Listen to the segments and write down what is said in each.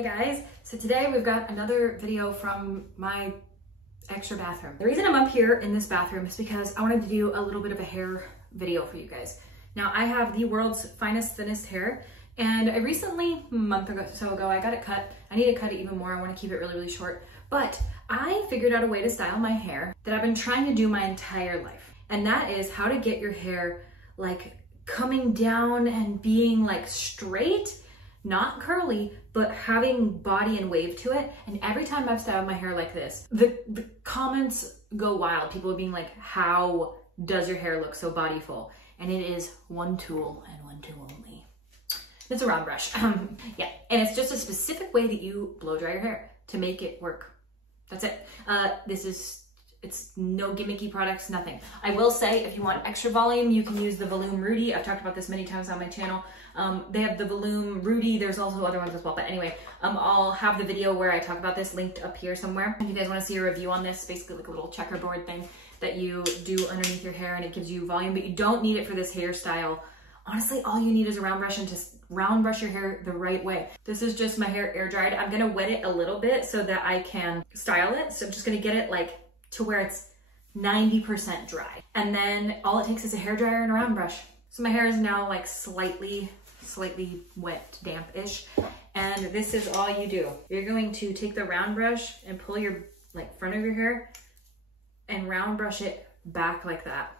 Hey guys, so today we've got another video from my extra bathroom. The reason I'm up here in this bathroom is because I wanted to do a little bit of a hair video for you guys. Now I have the world's finest, thinnest hair, and I recently, a month or so ago, I got it cut. I need to cut it even more. I want to keep it really, really short, but I figured out a way to style my hair that I've been trying to do my entire life. And that is how to get your hair like coming down and being like straight, not curly, but having body and wave to it. And every time I've styled my hair like this, the comments go wild. People are being like, how does your hair look so bodyful? And it is one tool and one tool only. It's a round brush. Yeah, and it's just a specific way that you blow dry your hair to make it work. That's it. It's no gimmicky products, nothing. I will say, if you want extra volume, you can use the Volume Rudy. I've talked about this many times on my channel. They have the Volume Rudy. There's also other ones as well. But anyway, I'll have the video where I talk about this linked up here somewhere. If you guys want to see a review on this, basically like a little checkerboard thing that you do underneath your hair and it gives you volume, but you don't need it for this hairstyle. Honestly, all you need is a round brush and just round brush your hair the right way. This is just my hair air dried. I'm gonna wet it a little bit so that I can style it. So I'm just gonna get it like to where it's 90% dry. And then all it takes is a hair dryer and a round brush. So my hair is now like slightly wet, damp-ish. And this is all you do. You're going to take the round brush and pull your like front of your hair and round brush it back like that.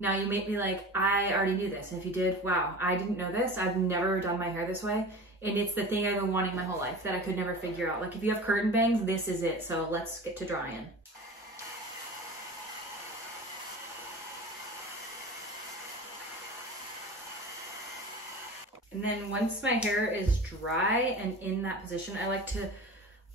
Now you may be like, I already knew this. And if you did, wow, I didn't know this. I've never done my hair this way. And it's the thing I've been wanting my whole life that I could never figure out. Like if you have curtain bangs, this is it. So let's get to drying. And then once my hair is dry and in that position, I like to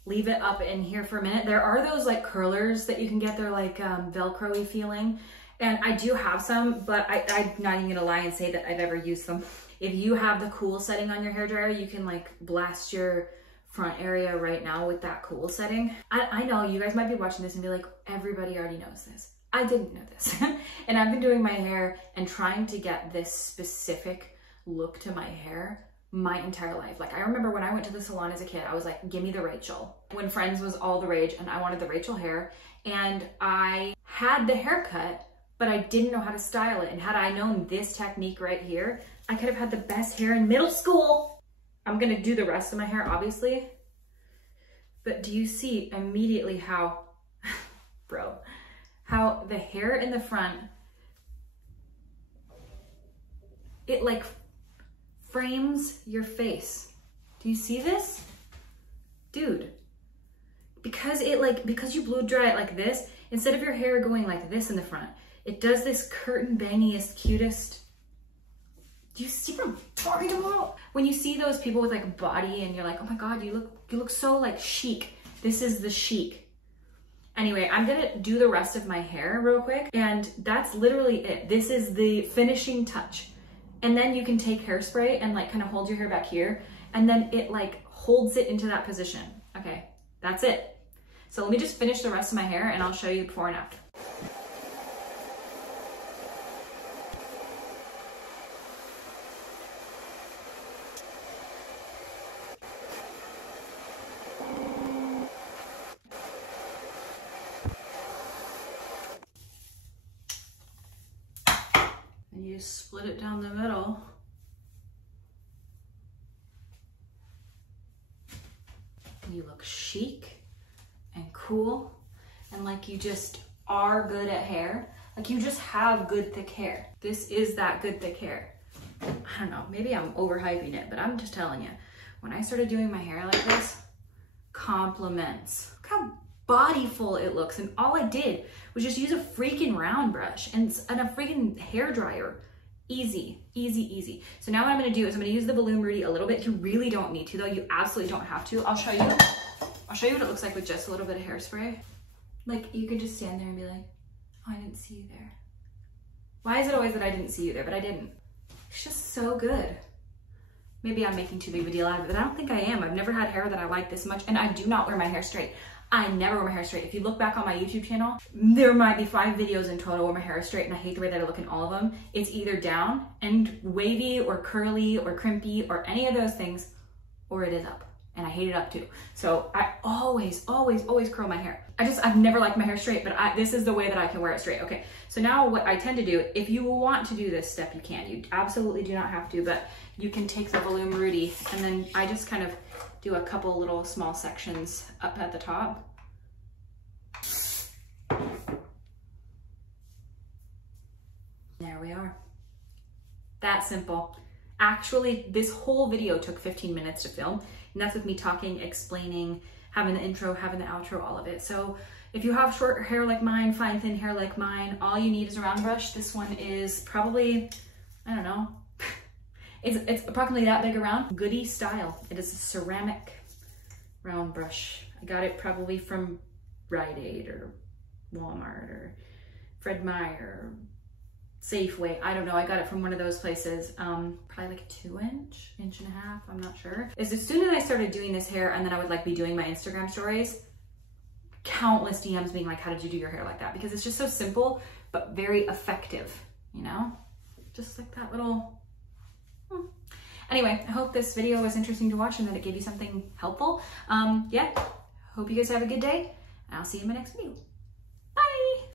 leave it up in here for a minute. There are those like curlers that you can get. They're like Velcro-y feeling. And I do have some, but I'm not even gonna lie and say that I've ever used them. If you have the cool setting on your hairdryer, you can like blast your front area right now with that cool setting. I know you guys might be watching this and be like, everybody already knows this. I didn't know this. And I've been doing my hair and trying to get this specific look to my hair my entire life. Like I remember when I went to the salon as a kid, I was like, give me the Rachel. When Friends was all the rage and I wanted the Rachel hair, and I had the haircut, but I didn't know how to style it. And had I known this technique right here, I could have had the best hair in middle school. I'm gonna do the rest of my hair, obviously. But do you see immediately how, bro, how the hair in the front, it like frames your face. Do you see this? Dude, because you blow dry it like this, instead of your hair going like this in the front, it does this curtain bangiest, cutest. Do you see what I'm talking about? When you see those people with like body and you're like, oh my God, you look so like chic. This is the chic. Anyway, I'm gonna do the rest of my hair real quick. And that's literally it. This is the finishing touch. And then you can take hairspray and like kind of hold your hair back here. And then it like holds it into that position. Okay, that's it. So let me just finish the rest of my hair and I'll show you the before and after. And you just split it down the middle. And you look chic and cool and like you just are good at hair. Like you just have good thick hair. This is that good thick hair. I don't know, maybe I'm overhyping it, but I'm just telling you, when I started doing my hair like this, compliments. Look how bodyful it looks. And all I did was just use a freaking round brush and a freaking hair dryer. Easy, easy, easy. So now what I'm gonna do is I'm gonna use the Volume Rudy a little bit. You really don't need to though. You absolutely don't have to. I'll show you what it looks like with just a little bit of hairspray. Like you could just stand there and be like, oh, I didn't see you there. Why is it always that I didn't see you there? But I didn't. It's just so good. Maybe I'm making too big of a deal out of it, but I don't think I am. I've never had hair that I like this much, and I do not wear my hair straight. I never wear my hair straight. If you look back on my YouTube channel, there might be 5 videos in total where my hair is straight, and I hate the way that I look in all of them. It's either down and wavy or curly or crimpy or any of those things, or it is up. and I hate it up too. So I always curl my hair. I've never liked my hair straight, but this is the way that I can wear it straight. Okay, so now what I tend to do, if you want to do this step, you can. You absolutely do not have to, but you can take the Volume Rudy, and then I just kind of do a couple little small sections up at the top. There we are. That simple. Actually, this whole video took 15 minutes to film, and that's with me talking, explaining, having the intro, having the outro, all of it. So if you have short hair like mine, fine thin hair like mine, all you need is a round brush. This one is probably, I don't know, it's approximately that big around. Goodie style. It is a ceramic round brush. I got it probably from Rite Aid or Walmart or Fred Meyer, Safeway, I don't know. I got it from one of those places, probably like a 2-inch, inch and a half, I'm not sure. As soon as I started doing this hair and then I would like be doing my Instagram stories, countless DMs being like, how did you do your hair like that? Because it's just so simple, but very effective, you know? Just like that little, Anyway, I hope this video was interesting to watch and that it gave you something helpful. Yeah, hope you guys have a good day, and I'll see you in my next video.